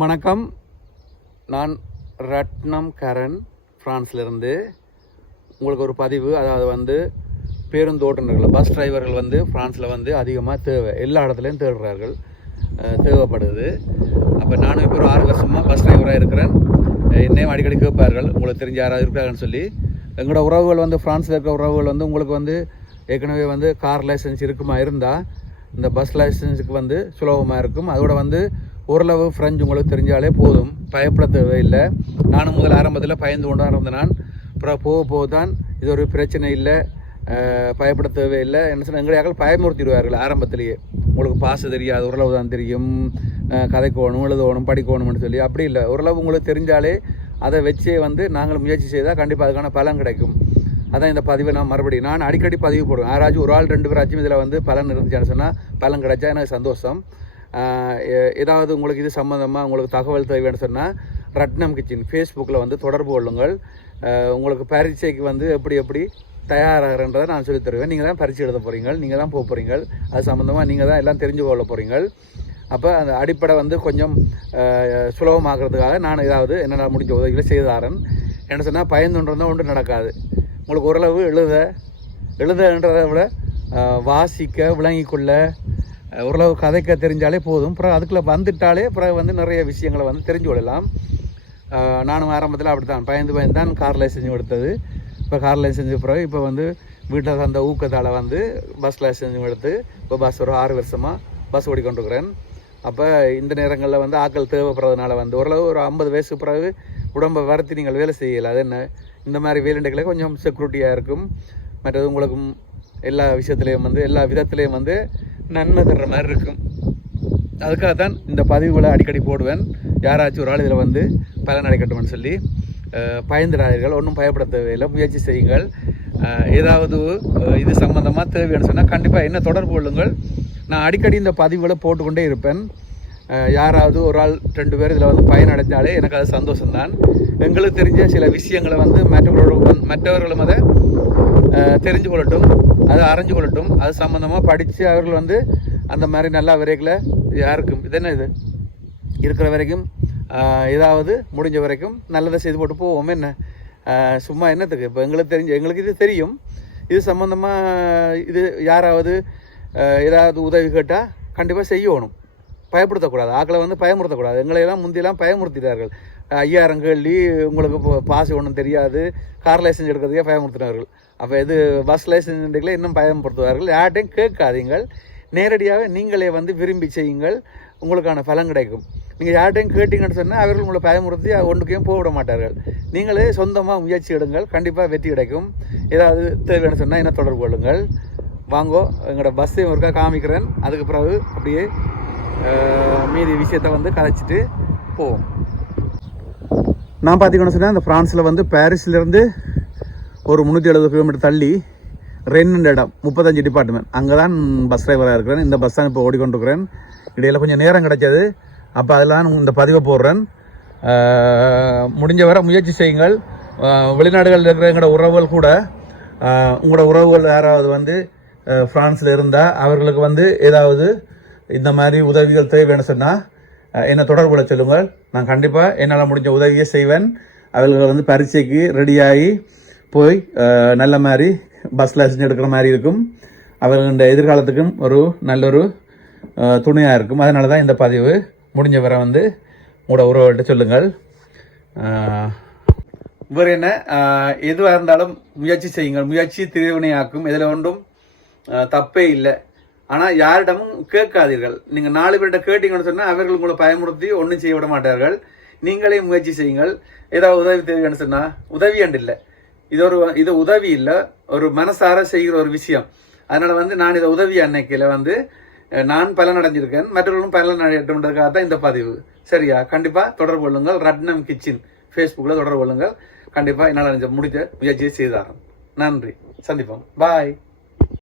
வணக்கம். நான் ரட்னம் கரண் ஃப்ரான்ஸ்லேருந்து உங்களுக்கு ஒரு பதிவு அதாவது வந்து பேருந்தோட்டுநர்கள் பஸ் டிரைவர்கள் வந்து ஃப்ரான்ஸில் வந்து அதிகமாக தேவை. எல்லா இடத்துலையும் தேடுறார்கள். தேவைப்படுது. அப்போ நானும் இப்போ ஒரு ஆறு வருஷமாக பஸ் டிரைவராக இருக்கிறேன். என்னையும் அடிக்கடி கேட்பார்கள். உங்களுக்கு தெரிஞ்ச யாராவது இருக்கிறாங்கன்னு சொல்லி. எங்களோட உறவுகள் வந்து ஃப்ரான்ஸில் இருக்கிற உறவுகள் வந்து உங்களுக்கு வந்து ஏற்கனவே வந்து கார் லைசன்ஸ் இருக்குமா இருந்தால் இந்த பஸ் லைசன்ஸுக்கு வந்து சுலபமாக இருக்கும். அதோட வந்து ஓரளவு ஃப்ரெஞ்சு உங்களுக்கு தெரிஞ்சாலே போதும். பயப்பட தேவையில்லை. நானும் முதல் ஆரம்பத்தில் பயந்து கொண்டு இருந்தேன் நான். அப்புறம் போக போக தான் இது ஒரு பிரச்சனை இல்லை. பயப்பட தேவையில்லை. என்ன சொன்னால் எங்களையாக்கள் பயமுறுத்திடுவார்கள் ஆரம்பத்திலேயே. உங்களுக்கு பாச தெரியாது ஓரளவு தான் தெரியும். கதைக்கோணும் எழுதணும் படிக்கணும்னு சொல்லி. அப்படி இல்லை. ஓரளவு உங்களுக்கு தெரிஞ்சாலே அதை வச்சே வந்து நாங்கள் முயற்சி செய்தால் கண்டிப்பாக அதுக்கான பலன் கிடைக்கும். அதான் இந்த பதிவை நான் மறுபடியும் நான் அடிக்கடி பதிவு போடுவேன். யாராச்சும் ஒரு ஆள் ரெண்டு பேராச்சும் இதில் வந்து பலன் இருந்துச்சுன்னு சொன்னால் பலன் கிடைச்சா எனக்கு சந்தோஷம். ஏதாவது உங்களுக்கு இது சம்மந்தமாக உங்களுக்கு தகவல் தேவைன்னு சொன்னால் ரட்னம் கிச்சன் ஃபேஸ்புக்கில் வந்து தொடர்பு கொள்ளுங்கள். உங்களுக்கு பரீட்சைக்கு வந்து எப்படி எப்படி தயாராகிறன்றதை நான் சொல்லித் தருவேன். நீங்கள் தான் பரீட்சை எழுத போகிறீங்க நீங்கள் தான் போக போகிறீங்க அது சம்மந்தமாக நீங்கள் தான் எல்லாம் தெரிஞ்சு கொள்ள போகிறீங்க அப்போ அந்த அடிப்படை வந்து கொஞ்சம் சுலபமாகிறதுக்காக நான் ஏதாவது என்னால் முடிஞ்ச உதவிகளை செய்தாரன். என்ன சொன்னால் பயந்துன்றதான் ஒன்றும் நடக்காது. உங்களுக்கு ஓரளவு எழுத எழுதன்றதை விட வாசிக்க விளங்கிக்கொள்ள ஓரளவு கதைக்க தெரிஞ்சாலே போதும். அப்புறம் அதுக்குள்ளே வந்துட்டாலே பிறகு வந்து நிறைய விஷயங்களை வந்து தெரிஞ்சு கொள்ளலாம். நானும் ஆரம்பத்தில் அப்படி தான் பயந்து பயந்து தான் கார் செஞ்சு கொடுத்தது இப்போ கார் செஞ்ச பிறகு இப்போ வந்து வீட்டில் தந்த ஊக்கத்தால் வந்து பஸ் செஞ்சு எடுத்து இப்போ பஸ் ஒரு ஆறு வருஷமாக பஸ் ஓடிக்கொண்டிருக்கிறேன். அப்போ இந்த நேரங்களில் வந்து ஆட்கள் தேவைப்படுறதுனால வந்து ஓரளவு ஒரு ஐம்பது வயசுக்கு பிறகு உடம்பை வருத்தி நீங்கள் வேலை செய்யலை. அது என்ன? இந்த மாதிரி வேலைண்டுகளை கொஞ்சம் செக்யூரிட்டியாக இருக்கும். மற்றது உங்களுக்கும் எல்லா விஷயத்துலேயும் வந்து எல்லா விதத்துலேயும் வந்து நன்மை தர்ற மாதிரி இருக்கும். அதுக்காக தான் இந்த பதிவுகளை அடிக்கடி போடுவேன். யாராச்சும் ஒரு ஆள் இதில் வந்து பலன் அடைக்கட்டும்னு சொல்லி பயந்துடாதீர்கள். ஒன்றும் பயப்பட தேவையில்லை. முயற்சி செய்யுங்கள். ஏதாவது இது சம்மந்தமாக தேவைன்னு சொன்னால் கண்டிப்பாக என்ன தொடர்பு கொள்ளுங்கள். நான் அடிக்கடி இந்த பதிவுகளை போட்டுக்கொண்டே இருப்பேன். யாராவது ஒரு ஆள் ரெண்டு பேர் இதில் வந்து பயனடைஞ்சாலே எனக்கு அது சந்தோஷம்தான். எங்களுக்கு தெரிஞ்ச சில விஷயங்களை வந்து மற்றவர்களோட மற்றவர்களும் அதை தெரிஞ்சு கொள்ளட்டும் அதை அறிஞ்சு கொள்ளட்டும். அது சம்மந்தமாக படித்து அவர்கள் வந்து அந்த மாதிரி நல்லா விரைகளை யாருக்கும் இது என்ன இது? இருக்கிற வரைக்கும் ஏதாவது முடிஞ்ச வரைக்கும் நல்லதை செய்து போட்டு போவோம். என்ன? சும்மா என்னத்துக்கு? இப்போ எங்களுக்கு தெரிஞ்ச எங்களுக்கு இது தெரியும். இது சம்மந்தமாக இது யாராவது ஏதாவது உதவி கேட்டால் கண்டிப்பாக செய்யணும். பயப்படுத்தக்கூடாது ஆக்களை வந்து பயமுறுத்தக்கூடாது. எங்களையெல்லாம் முந்தியெல்லாம் பயமுறுத்திட்டார்கள். ஐயாயிரம் உங்களுக்கு இப்போ பாசி ஒன்றும் தெரியாது. கார் லைசன்ஸ் எடுக்கிறதுக்கே பயமுறுத்தினார்கள். அப்போ இது பஸ் லைசன்ஸ் எடுக்கல இன்னும் பயமுறுத்துவார்கள்? யார்ட்டையும் கேட்காதீங்கள். நேரடியாக நீங்களே வந்து விரும்பி செய்யுங்கள். உங்களுக்கான பலன் கிடைக்கும். நீங்கள் யார்ட்டையும் கேட்டீங்கன்னு சொன்னால் அவர்கள் உங்களை பயமுறுத்தி ஒன்றுக்கையும் போக விட மாட்டார்கள். நீங்களே சொந்தமாக முயற்சி எடுங்கள். கண்டிப்பாக வெற்றி கிடைக்கும். ஏதாவது தேவைன்னு சொன்னால் என்ன தொடர்பு கொள்ளுங்கள். வாங்கோ எங்களோட பஸ்ஸையும் ஒருக்கா காமிக்கிறேன். அதுக்கு பிறகு அப்படியே மீதி விஷயத்த வந்து கதைச்சிட்டு போவோம். நான் பார்த்தீங்கன்னு சொன்னால் அந்த ஃப்ரான்ஸில் வந்து பாரிஸ்லேருந்து ஒரு முந்நூற்றி எழுபது கிலோமீட்டர் தள்ளி ரெண்டு இடம் முப்பத்தஞ்சு டிபார்ட்மெண்ட் அங்கே தான் பஸ் டிரைவராக இருக்கிறேன். இந்த பஸ் தான் இப்போ ஓடிக்கொண்டிருக்கிறேன். இடையில் கொஞ்சம் நேரம் கிடைச்சது. அப்போ அதெல்லாம் இந்த பதிவை போடுறேன். முடிஞ்ச வரை முயற்சி செய்யுங்கள். வெளிநாடுகளில் இருக்கிற எங்களோட உறவுகள் கூட உங்களோட உறவுகள் யாராவது வந்து ஃப்ரான்ஸில் இருந்தால் அவர்களுக்கு வந்து ஏதாவது இந்த மாதிரி உதவிகள் தேவைன்னு சொன்னால் என்னை தொடர்பு கொள்ள சொல்லுங்கள். நான் கண்டிப்பாக என்னால் முடிஞ்ச உதவியை செய்வேன். அவர்கள் வந்து பரீட்சைக்கு ரெடியாகி போய் நல்ல மாதிரி பஸ் லைசன்ஸ் எடுக்கிற மாதிரி இருக்கும். அவர்களுடைய எதிர்காலத்துக்கும் ஒரு நல்ல ஒரு துணையாக இருக்கும். அதனால தான் இந்த பதிவு முடிஞ்ச வரை வந்து உங்களோட உறவுகள்கிட்ட சொல்லுங்கள். இவர் வேறு என்ன எதுவாக இருந்தாலும் முயற்சி செய்யுங்கள். முயற்சி திருவினையாக்கும். இதில் ஒன்றும் தப்பே இல்லை. ஆனால் யாரிடமும் கேட்காதீர்கள். நீங்கள் நாலு பேர்கிட்ட கேட்டீங்கன்னு சொன்னால் அவர்கள் உங்களை பயமுறுத்தி ஒன்றும் செய்ய விட மாட்டார்கள். நீங்களே முயற்சி செய்யுங்கள். ஏதாவது உதவி தேவைன்னு சொன்னால் உதவி அண்டு இல்லை. இது ஒரு இது உதவி இல்லை. ஒரு மனசார செய்கிற ஒரு விஷயம். அதனால் வந்து நான் இதை உதவி அன்னைக்கில் வந்து நான் பலன் அடைஞ்சிருக்கேன் மற்றவர்களும் பலன் அடையட்டும்ன்றதுக்காக தான் இந்த பதிவு. சரியா? கண்டிப்பாக தொடர்பு கொள்ளுங்கள். ரட்னம் கிச்சன் ஃபேஸ்புக்கில் தொடர்பு கொள்ளுங்கள். கண்டிப்பாக என்னால் முடிஞ்ச முயற்சியை செய்தாரம் நன்றி. சந்திப்போம். பாய்